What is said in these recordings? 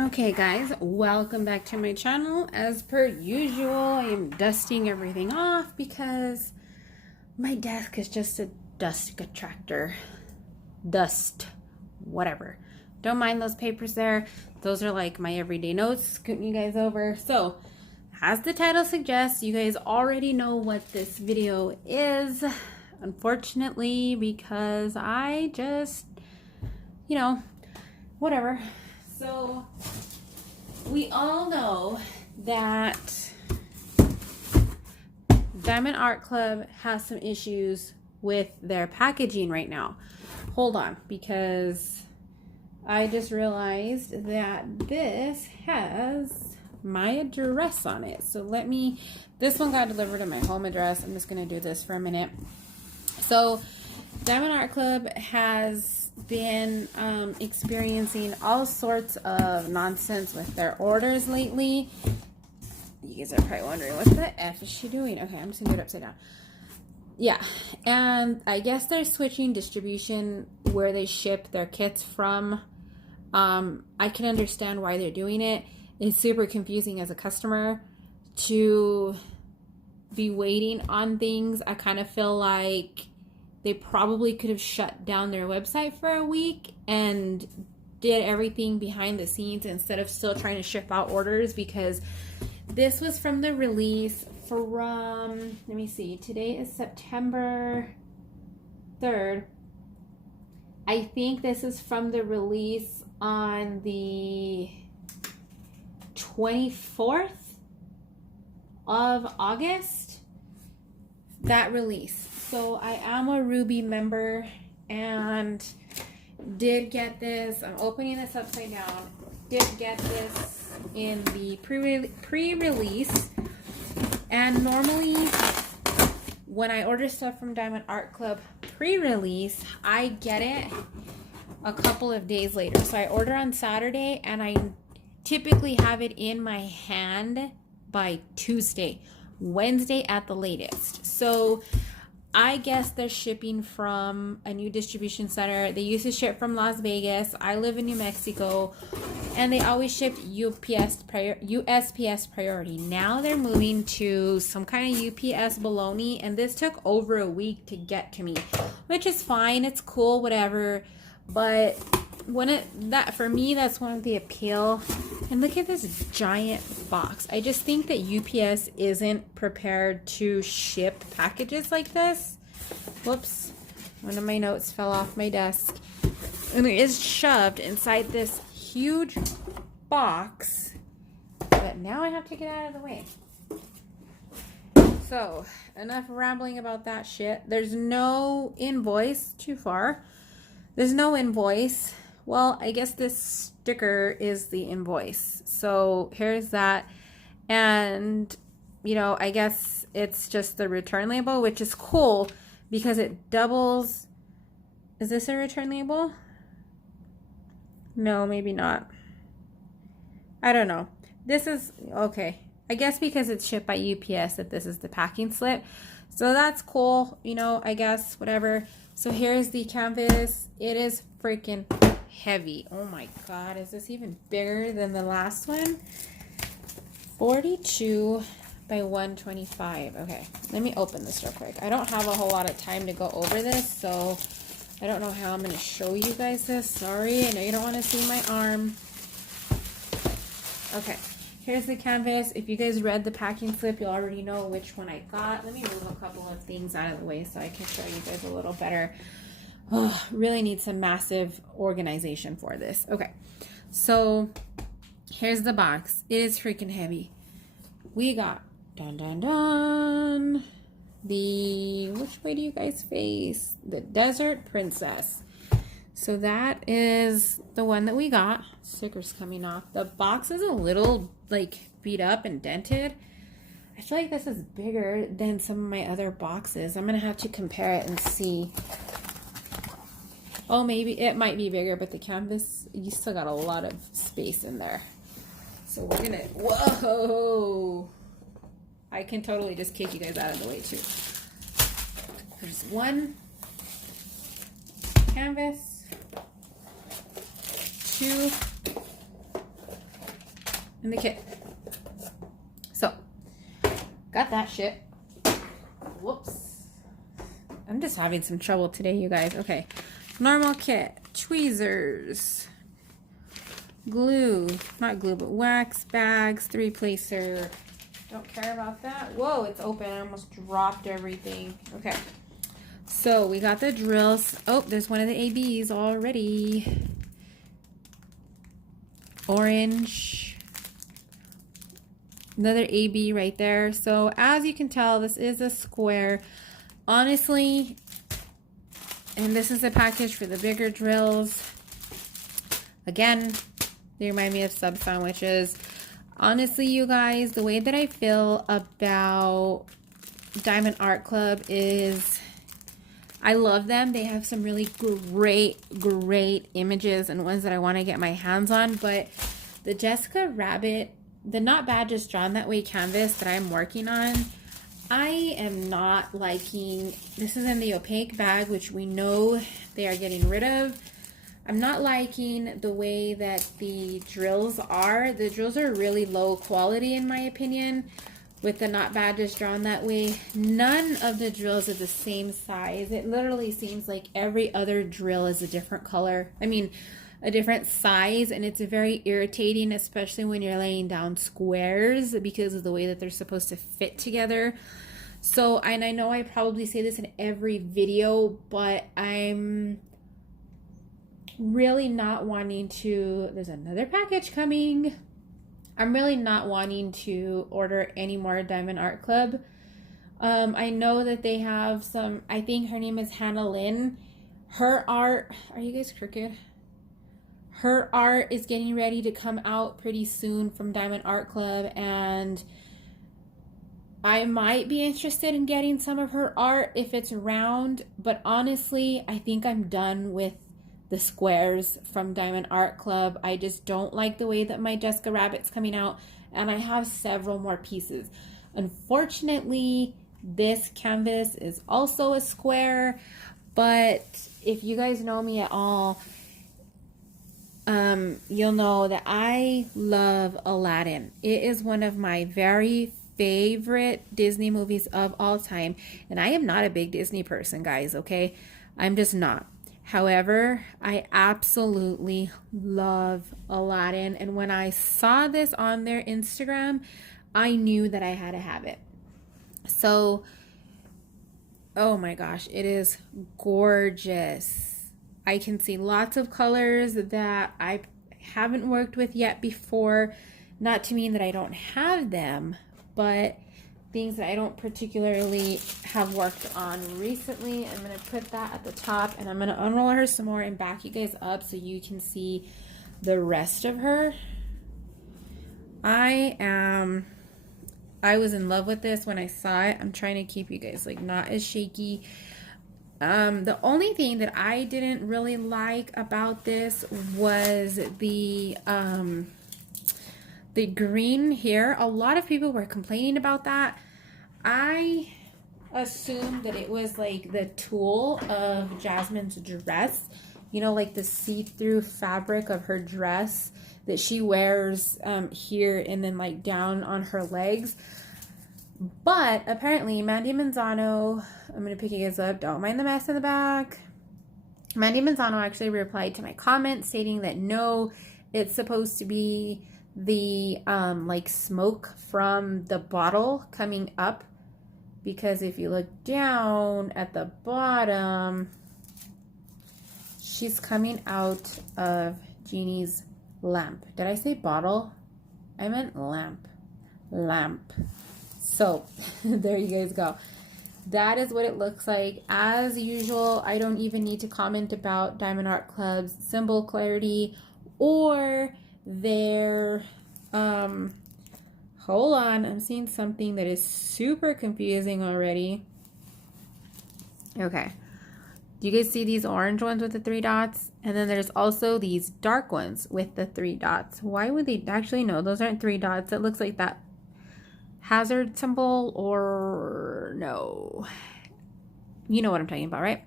Okay guys, welcome back to my channel. As per usual, I am dusting everything off because my desk is just a dust attractor. Dust, whatever. Don't mind those papers there. Those are like my everyday notes, scooting you guys over. So, as the title suggests, you guys already know what this video is. Unfortunately, because I just, whatever. So, we all know that Diamond Art Club has some issues with their packaging right now. Hold on, because I just realized that this has my address on it. So this one got delivered to my home address. I'm just going to do this for a minute. So, Diamond Art Club has been experiencing all sorts of nonsense with their orders lately. You guys are probably wondering, what the F is she doing? Okay, I'm just gonna do it upside down. Yeah, and I guess they're switching distribution where they ship their kits from. I can understand why they're doing it. It's super confusing as a customer to be waiting on things. I kind of feel like they probably could have shut down their website for a week and did everything behind the scenes instead of still trying to ship out orders, because this was from the release from, let me see, today is September 3rd. I think this is from the release on the 24th of August. That release. So I am a Ruby member and did get this. I'm opening this upside down. Did get this in the pre-release. And normally when I order stuff from Diamond Art Club pre-release, I get it a couple of days later. So I order on Saturday and I typically have it in my hand by Tuesday, Wednesday at the latest. So I guess they're shipping from a new distribution center. They used to ship from Las Vegas. I live in New Mexico, and they always shipped USPS priority. Now they're moving to some kind of UPS baloney, and this took over a week to get to me, which is fine. It's cool, whatever. But for me, that's one of the appeal. And look at this giant box. I just think that UPS isn't prepared to ship packages like this. Whoops. One of my notes fell off my desk. And it is shoved inside this huge box. But now I have to get out of the way. So, enough rambling about that shit. There's no invoice. Too far. There's no invoice. Well, I guess this sticker is the invoice. So here's that. And, I guess it's just the return label, which is cool because it doubles. Is this a return label? No, maybe not. I don't know. This is, okay. I guess because it's shipped by UPS that this is the packing slip. So that's cool. I guess, whatever. So here's the canvas. It is freaking heavy. Oh my god, is this even bigger than the last one? 42 by 125. Okay, let me open this real quick. I don't have a whole lot of time to go over this, so I don't know how I'm going to show you guys this. Sorry, I know you don't want to see my arm. Okay, here's the canvas. If you guys read the packing slip, you'll already know which one I got. Let me move a couple of things out of the way so I can show you guys a little better. Oh, really need some massive organization for this. Okay, so here's the box. It is freaking heavy. We got, which way do you guys face? The Desert Princess. So that is the one that we got. Sticker's coming off. The box is a little, beat up and dented. I feel like this is bigger than some of my other boxes. I'm going to have to compare it and see. Oh, maybe it might be bigger, but the canvas, you still got a lot of space in there. So we're gonna, whoa! I can totally just kick you guys out of the way too. There's one canvas, two in the kit. So, got that shit. Whoops. I'm just having some trouble today, you guys. Okay. Normal kit. Tweezers. Glue. Not glue, but wax. Bags. 3-placer. Don't care about that. Whoa, it's open. I almost dropped everything. Okay. So, we got the drills. Oh, there's one of the ABs already. Orange. Another AB right there. So as you can tell, this is a square. Honestly, and this is a package for the bigger drills. Again, they remind me of sub sandwiches. Honestly, you guys, the way that I feel about Diamond Art Club is I love them. They have some really great images and ones that I want to get my hands on. But the Jessica Rabbit, the Not Bad Just Drawn That Way canvas that I'm working on, I am not liking. This is in the opaque bag, which we know they are getting rid of. I'm not liking the way that the drills are. The drills are really low quality in my opinion. With the Not Bad Just Drawn That Way, none of the drills are the same size. It literally seems like every other drill is a different color. I mean, a different size, and it's very irritating, especially when you're laying down squares because of the way that they're supposed to fit together. So, and I know I probably say this in every video, but I'm really not wanting to, there's another package coming. I'm really not wanting to order any more Diamond Art Club. I know that they have some, I think her name is Hannah Lynn. Her art, are you guys crooked? Her art is getting ready to come out pretty soon from Diamond Art Club, and I might be interested in getting some of her art if it's around, but honestly, I think I'm done with the squares from Diamond Art Club. I just don't like the way that my Jessica Rabbit's coming out, and I have several more pieces. Unfortunately, this canvas is also a square, but if you guys know me at all, you'll know that I love Aladdin. It is one of my very favorite Disney movies of all time, and I am not a big Disney person, guys, okay? I'm just not. However, I absolutely love Aladdin, and when I saw this on their Instagram, I knew that I had to have it. So, oh my gosh, it is gorgeous. I can see lots of colors that I haven't worked with yet before. Not to mean that I don't have them, but things that I don't particularly have worked on recently. I'm going to put that at the top, and I'm going to unroll her some more and back you guys up so you can see the rest of her. I was in love with this when I saw it. I'm trying to keep you guys like not as shaky. The only thing that I didn't really like about this was the green here. A lot of people were complaining about that. I assumed that it was like the tulle of Jasmine's dress, you know, like the see-through fabric of her dress that she wears here and then like down on her legs. But apparently Mandy Manzano, I'm going to pick you guys up, don't mind the mess in the back. Mandy Manzano actually replied to my comment stating that no, it's supposed to be the like smoke from the bottle coming up, because if you look down at the bottom, she's coming out of Jeannie's lamp. Did I say bottle? I meant lamp. So there you guys go. That is what it looks like. As usual, I don't even need to comment about Diamond Art Club's symbol clarity or their hold on, I'm seeing something that is super confusing already. Okay, do you guys see these orange ones with the 3 dots? And then there's also these dark ones with the 3 dots. Why would they actually? No, those aren't 3 dots. It looks like that hazard symbol, or no, you know what I'm talking about, right?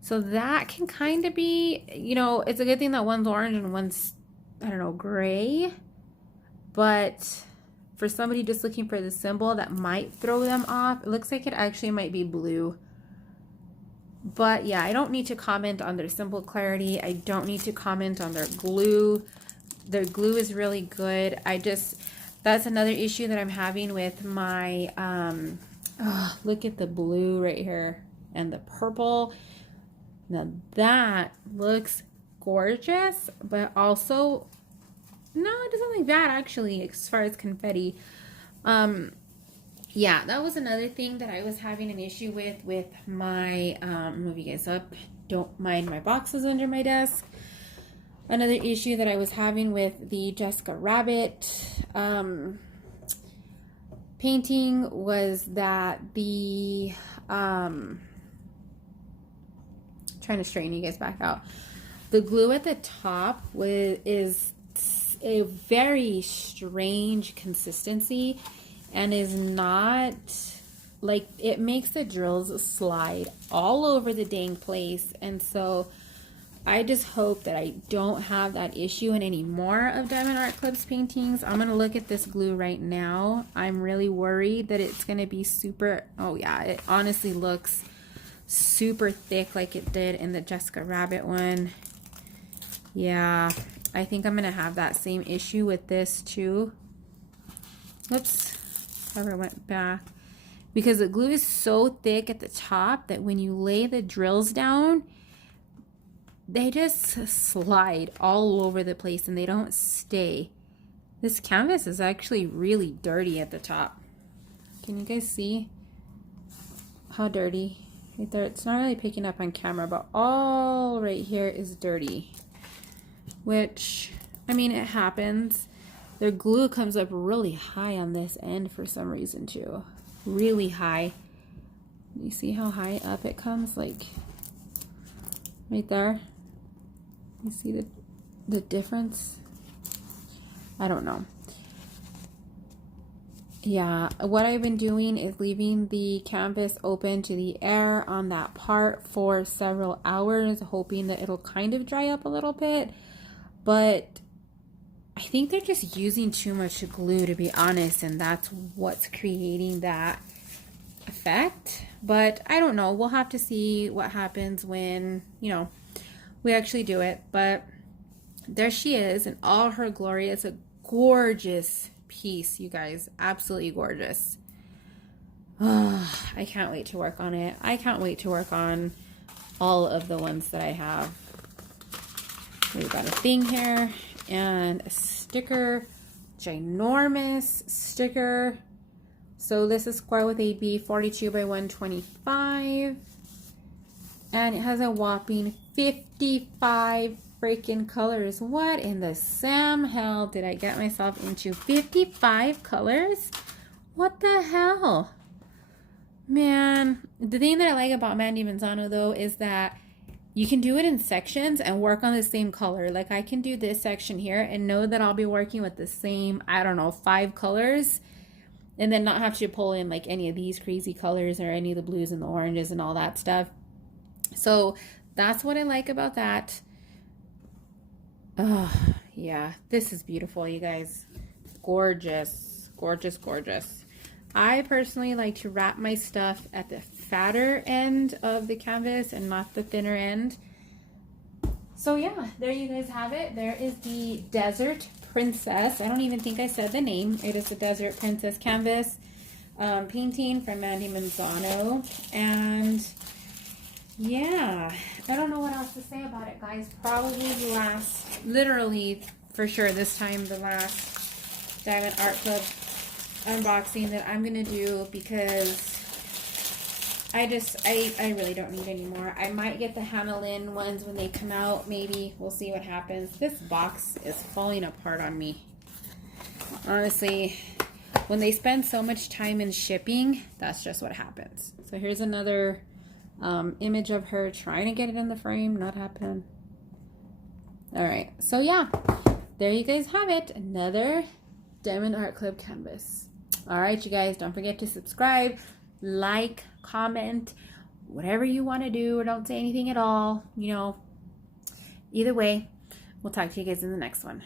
So that can kind of be, you know, it's a good thing that one's orange and one's, I don't know, gray. but for somebody just looking for the symbol, that might throw them off. It looks like it actually might be blue. But yeah, I don't need to comment on their symbol clarity. I don't need to comment on their glue. Their glue is really good. That's another issue that I'm having with my, look at the blue right here and the purple. Now that looks gorgeous, but also, no, it doesn't look bad actually as far as confetti. Yeah, that was another thing that I was having an issue with my, move you guys up, don't mind my boxes under my desk. Another issue that I was having with the Jessica Rabbit painting was that the, trying to straighten you guys back out. The glue at the top is a very strange consistency and is not, like, it makes the drills slide all over the dang place. And so I just hope that I don't have that issue in any more of Diamond Art Club's paintings. I'm going to look at this glue right now. I'm really worried that it's going to be super, oh yeah, it honestly looks super thick like it did in the Jessica Rabbit one. Yeah, I think I'm going to have that same issue with this too. Whoops, never went back. Because the glue is so thick at the top that when you lay the drills down, they just slide all over the place and they don't stay. This canvas is actually really dirty at the top. Can you guys see how dirty? Right there, it's not really picking up on camera, but all right here is dirty. Which, I mean, it happens. Their glue comes up really high on this end for some reason too. Really high. You see how high up it comes? Like, right there. You see the difference? I don't know. Yeah, what I've been doing is leaving the canvas open to the air on that part for several hours, hoping that it'll kind of dry up a little bit. But I think they're just using too much glue, to be honest, and that's what's creating that effect. But I don't know. We'll have to see what happens when, you know, we actually do it. But there she is in all her glory. It's a gorgeous piece, you guys. Absolutely gorgeous. Oh, I can't wait to work on it. I can't wait to work on all of the ones that I have. We've got a thing here and a sticker, ginormous sticker. So this is square with AB 42 by 125, and it has a whopping 55 freaking colors. What in the Sam hell did I get myself into? 55 colors? What the hell? Man, the thing that I like about Mandy Manzano though is that you can do it in sections and work on the same color. Like I can do this section here and know that I'll be working with the same, I don't know, 5 colors, and then not have to pull in like any of these crazy colors or any of the blues and the oranges and all that stuff. So that's what I like about that. Oh, yeah, this is beautiful, you guys. Gorgeous, gorgeous, gorgeous. I personally like to wrap my stuff at the fatter end of the canvas and not the thinner end. So yeah, there you guys have it. There is the Desert Princess. I don't even think I said the name. It is the Desert Princess canvas painting from Mandy Manzano. And yeah, I don't know what else to say about it, guys. Probably the last, literally for sure this time, the last Diamond Art Club unboxing that I'm gonna do, because I really don't need any more. I might get the Hannah Lynn ones when they come out, maybe. We'll see what happens. This box is falling apart on me. Honestly, when they spend so much time in shipping, that's just what happens. So here's another image of her trying to get it in the frame, not happening. All right, so yeah, there you guys have it. Another Diamond Art Club canvas. All right, you guys, don't forget to subscribe, like, comment, whatever you want to do, or don't say anything at all. You know, either way, we'll talk to you guys in the next one.